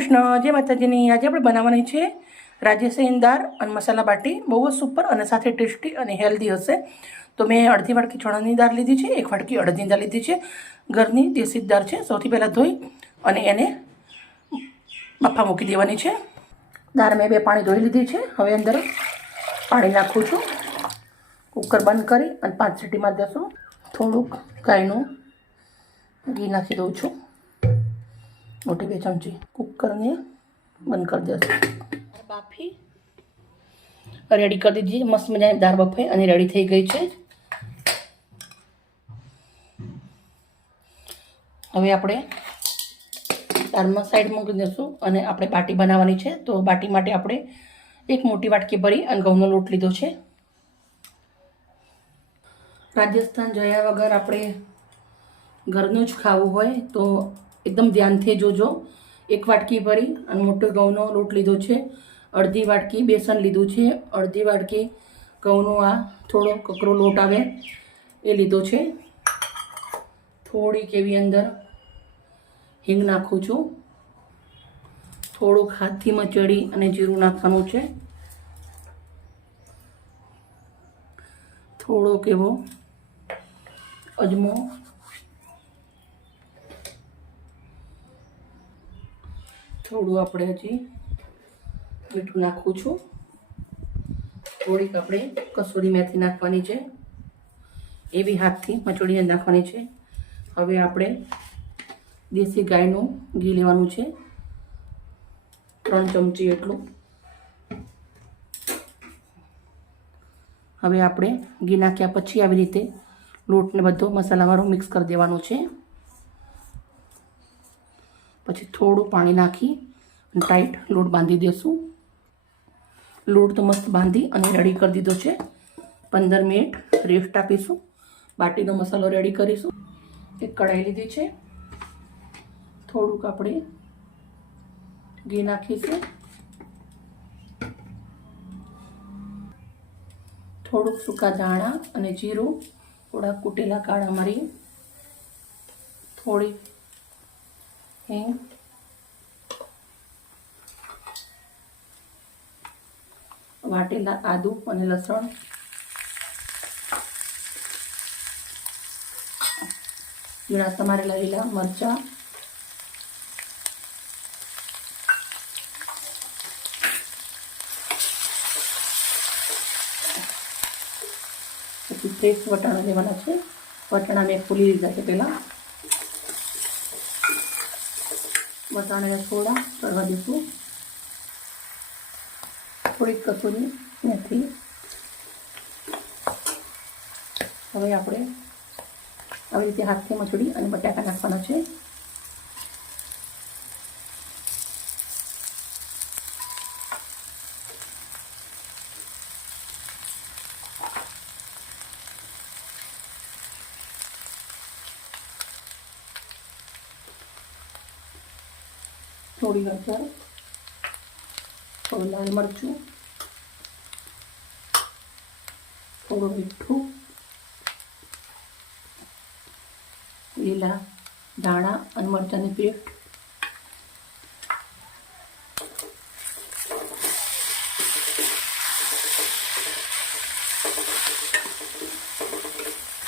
કૃષ્ણ જય માતાજીની આજે આપણે બનાવવાની છે. રાજ્યસેન દાળ અને મસાલા બાટી બહુ જ સુપર અને સાથે ટેસ્ટી અને હેલ્ધી હશે. તો મેં અડધી વાટકી ચણાની દાળ લીધી છે, એક વાટકી અડદની દાળ લીધી છે. ઘરની દેશી દાળ છે, સૌથી પહેલાં ધોઈ અને એને બફા મૂકી દેવાની છે. દાળ મેં બે પાણી ધોઈ લીધી છે, હવે અંદર પાણી નાખું છું. કુકર બંધ કરી અને પાંચ સીટીમાં દેશું થોડુંક ગાયનું ઘી નાખી દઉં છું. મોટી બે ચમચી કુકરને બંધ કરી દેશું બાફી. રેડી કરી દીધી. મસ્ત મજાની દાળ બફાઈ અને રેડી થઈ ગઈ છે. હવે આપણે દાળમાં સાઈડ મૂકી દઈશું અને આપણે બાટી બનાવવાની છે. તો બાટી માટે આપણે એક મોટી વાટકી ભરી અને ઘઉંનો લોટ લીધો છે. રાજસ્થાન જયા વગર આપણે ઘરનું જ ખાવું હોય તો એકદમ ધ્યાનથી જોજો. એક વાટકી ભરી અને મોટો ઘઉંનો લોટ લીધો છે. અડધી વાટકી બેસન લીધું છે. અડધી વાટકી ઘઉંનો આ થોડો કકરો લોટ આવે એ લીધો છે. થોડીક એવી અંદર હિંગ નાખું છું. થોડુંક હાથથી મચડી અને જીરું નાખવાનું છે. થોડોક એવો અજમો થોડું આપણે હજી મીઠું નાખું છું. થોડીક આપણે કસૂરી મેથી નાખવાની છે. એ બી હાથથી મચોડીને નાખવાની છે. હવે આપણે દેશી ગાયનું ઘી લેવાનું છે. ત્રણ ચમચી એટલું. હવે આપણે ઘી નાખ્યા પછી આવી રીતે લોટને બધો મસાલાવાળો મિક્સ કરી દેવાનો છે. પછી થોડું પાણી નાખી ટાઈટ લોટ બાંધી દેશું. લોટ તો મસ્ત બાંધી અને રેડી કરી દીધો છે. પંદર મિનિટ રેસ્ટ આપીશું. બાટીનો મસાલો રેડી કરીશું. એક કઢાઈ લીધી છે. થોડુંક આપણે ઘી નાખીશું. થોડુંક સૂકા ધાણા અને જીરું થોડા કૂટેલા કાળા મરી. થોડી હિંગ વાટેલા આદુ અને લસણ. ઝીણા તમારે લાવેલા મરચાં. પછી ફ્રેશ વટાણા લેવાના છે. વટાણા મેં ફૂલી લીધા છે પહેલાં. વટાણાને થોડા કરવા દઈશું થોડીક કસૂરી મેથી. હવે આપણે આવી રીતે હાથથી મચડી અને બટાકા નાખવાના છે. થોડી હળદર, થોડું લાલ મરચું, થોડું મીઠું, લીલા ધાણા અને મરચાંની પેસ્ટ.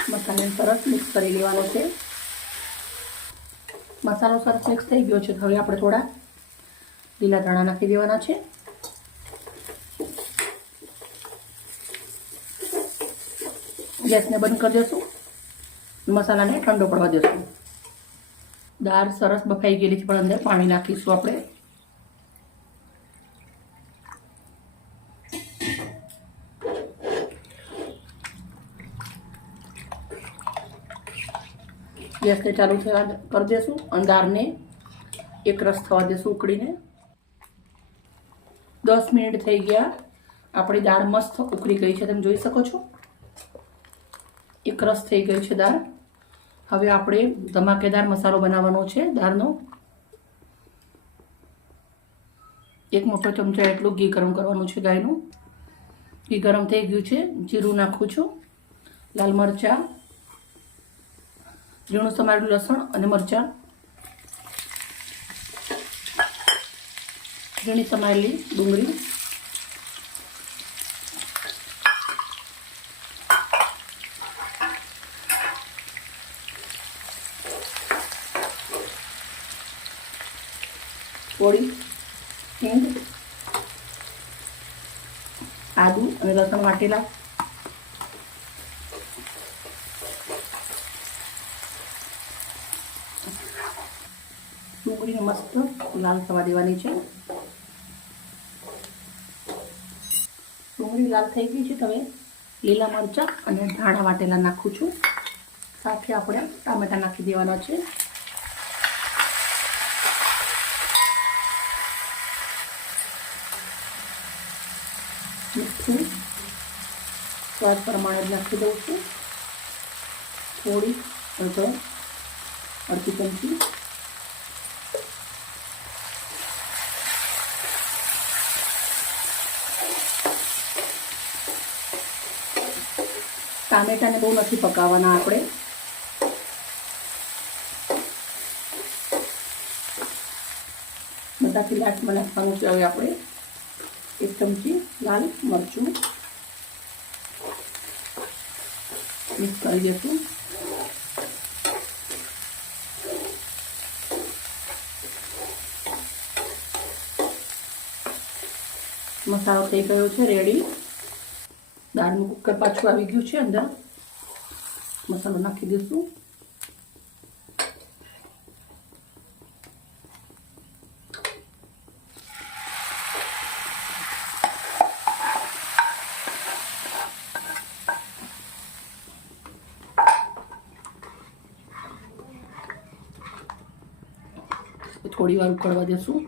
મસાલાને સરસ મિક્સ કરી લેવાનો છે. મસાલો સરસ મિક્સ થઈ ગયો છે. હવે આપણે થોડા લીલા ધાણા નાખી દેવાના છે. ગેસને બંધ કરી દેશું. મસાલાને ઠંડો પડવા દેશું. દાળ સરસ બફાઈ ગયેલી છે પણ અંદર પાણી નાખીશું આપણે. ગેસને ચાલુ થવા કરી દેશું અને દાળને એક રસ થવા દેશું ઉકળીને. દસ મિનિટ થઈ ગયા. આપણી દાળ મસ્ત ઉકળી ગઈ છે. તમે જોઈ શકો છો? એક રસ થઈ ગઈ છે દાળ. હવે આપણે ધમાકેદાર મસાલો બનાવવાનો છે દાળનો. એક મોટો ચમચા એટલું ઘી ગરમ કરવાનું છે ગાયનું. ઘી ગરમ થઈ ગયું છે. જીરું નાખું છું. લાલ મરચાં, ઝીણું સમારેલું લસણ અને મરચાં. ઝીણી સમારેલી ડુંગળી થોડી હિંગ આદુ અને લસણ વાટેલા ડુંગળીને મસ્ત લાલ થવા દેવાની છે ડુંગળી લાલ થઈ ગઈ છે. તમે લીલા મરચાં અને ધાણા વાટેલા નાખું છું. સાથે આપણે ટામેટા નાખી દેવાના છે. મીઠું સ્વાદ પ્રમાણે જ નાખી દઉં છું. થોડી અડધો અડધી ચમચી ટામેટાને બહુ નથી પકાવવાના આપણે. બધાથી લાસ્ટમાં નાખવાનું છે હવે આપણે એક ચમચી લાલ મરચું. મિક્સ કરી દઈશું મસાલો થઈ ગયો છે રેડી દાળનું કુકર પાછું આવી ગયું છે અંદર. મસાલો નાખી દઈશું થોડી વાર ઉકળવા દેશું.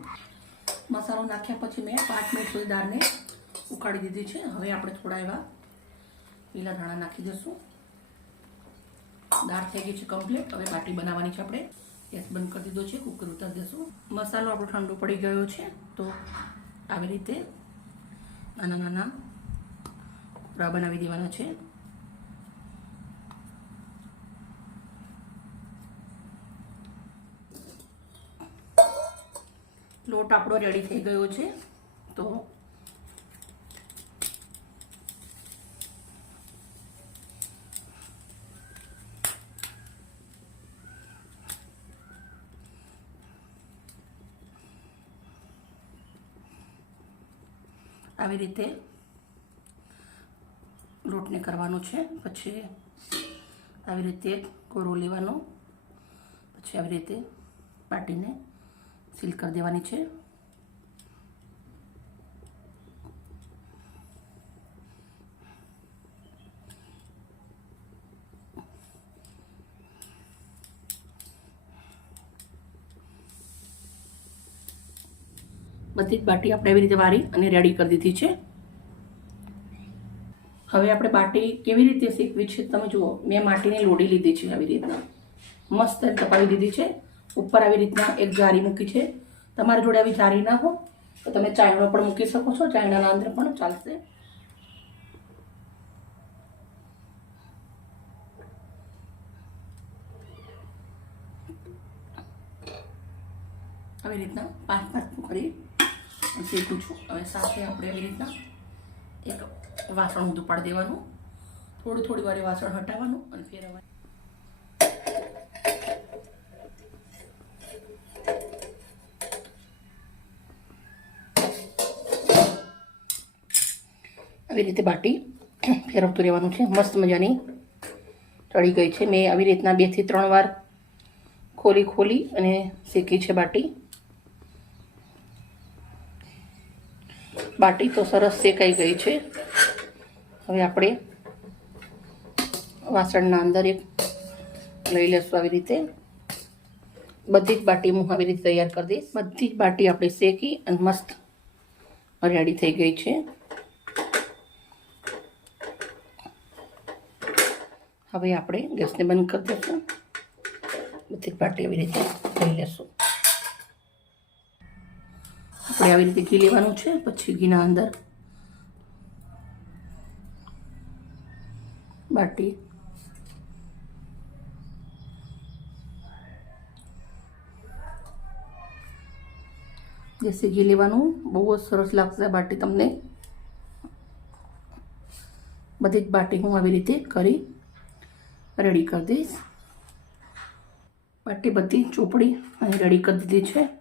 મસાલો નાખ્યા પછી મેં પાંચ મિનિટ સુધી દાળને ઉકાળી દીધી છે. હવે આપણે થોડા એવા લીલા ધાણા નાખી દઈશું. દાળ થઈ ગઈ છે કમ્પ્લીટ હવે બાટી બનાવવાની છે આપણે. ગેસ બંધ કરી દીધો છે કુકર ઉતારી દઈશું. મસાલો આપણો ઠંડો પડી ગયો છે, તો આવી રીતે નાના નાના ટુકડા બનાવી દેવાના છે. લોટ આપણો રેડી થઈ ગયો છે, તો આવી રીતે લોટને કરવાનો છે. પછી આવી રીતે કોરો લેવાનો. પછી આવી રીતે પાટીને સીલ કરી દેવાની છે. બધી જ બાટી આપણે એવી રીતે વારી અને રેડી કરી દીધી છે. હવે આપણે બાટી કેવી રીતે શીખવી છે તમે જુઓ, મેં માટીની લોડી લીધી છે આવી રીતના. મસ્ત તપાવી દીધી છે. ઉપર આવી રીતના એક જારી મૂકી છે. તમારી જોડે આવી જારી ના હો, તો તમે ચાયણો પણ મૂકી શકો છો. ચાયણાના અંદર પણ ચાલશે. આવી રીતના પાંચ પાંચ કરી. શીખું છું હવે સાથે આપણે આવી રીતના એક વાસણ ઊંધું પાડી દેવાનું. થોડી થોડી વારે વાસણ હટાવવાનું અને ફેરવવાનું આવી રીતે બાટી ફેરવતું રહેવાનું છે. મસ્ત મજાની ચડી ગઈ છે. મેં આવી રીતના બેથી ત્રણ વાર ખોલી ખોલી અને શેકી છે બાટી. બાટી તો સરસ શેકાઈ ગઈ છે. હવે આપણે વાસણના અંદર એક લઈ લેશું આવી રીતે. બધી જ બાટી હું આવી રીતે તૈયાર કરી દઈશ. બધી જ બાટી આપણે શેકી અને મસ્ત રેડી થઈ ગઈ છે. હવે આપણે ગેસને બંધ કરી દઈશું બધી જ બાટી આવી રીતે લઈ લેશું. આપણે આવી રીતે ઘી લેવાનું છે, પછી ઘીના અંદર બાટી. દેશી ઘી લેવાનું બહુ જ સરસ લાગશે બાટી તમને. બધી જ બાટી હું આવી રીતે કરી રેડી કરી દઈશ. બાટી બધી ચોપડી અને રેડી કરી દીધી છે.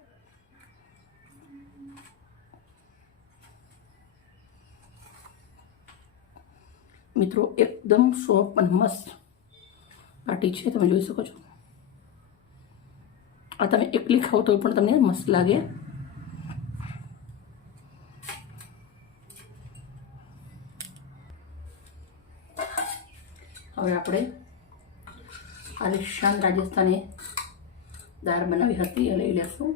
મિત્રો, એકદમ સોફ્ટ અને મસ્ત પાટી છે, તમે જોઈ શકો છો. આ તમે એકલી ખાઓ તો પણ તમને મસ્ત લાગે. હવે આપણે આલિશાન રાજસ્થાની દાળ બનાવી હતી, એ લઈ લેશું.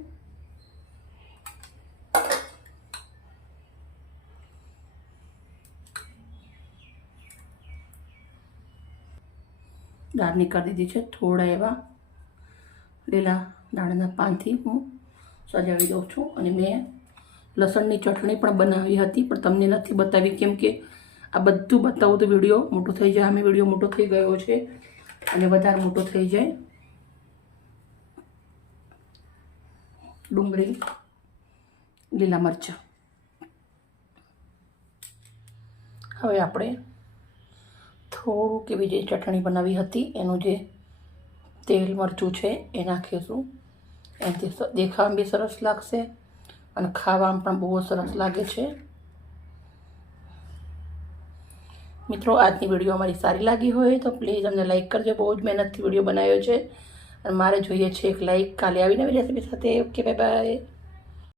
દાળ કરી દીધી છે. થોડા એવા લીલા દાણાના પાનથી હું સજાવી દઉં છું. અને મેં લસણની ચટણી પણ બનાવી હતી, પણ તમને નથી બતાવી. કેમ કે આ બધું બતાવું તો વીડિયો મોટો થઈ જાય. અમે વીડિયો મોટો થઈ ગયો છે અને વધારે મોટો થઈ જાય. ડુંગળી, લીલા મરચાં. હવે આપણે થોડુંક એવી જે ચટણી બનાવી હતી. એનું જે તેલ મરચું છે એ નાખીશું. એનાથી દેખાવામાં બી સરસ લાગશે અને ખાવામાં પણ બહુ સરસ લાગે છે. મિત્રો, આજની વીડિયો અમારી સારી લાગી હોય તો પ્લીઝ અમને લાઇક કરજો. બહુ જ મહેનતથી વીડિયો બનાવ્યો છે. અને મારે જોઈએ છે એક લાઇક કાલે આવીને રેસીપી સાથે. Okay bye bye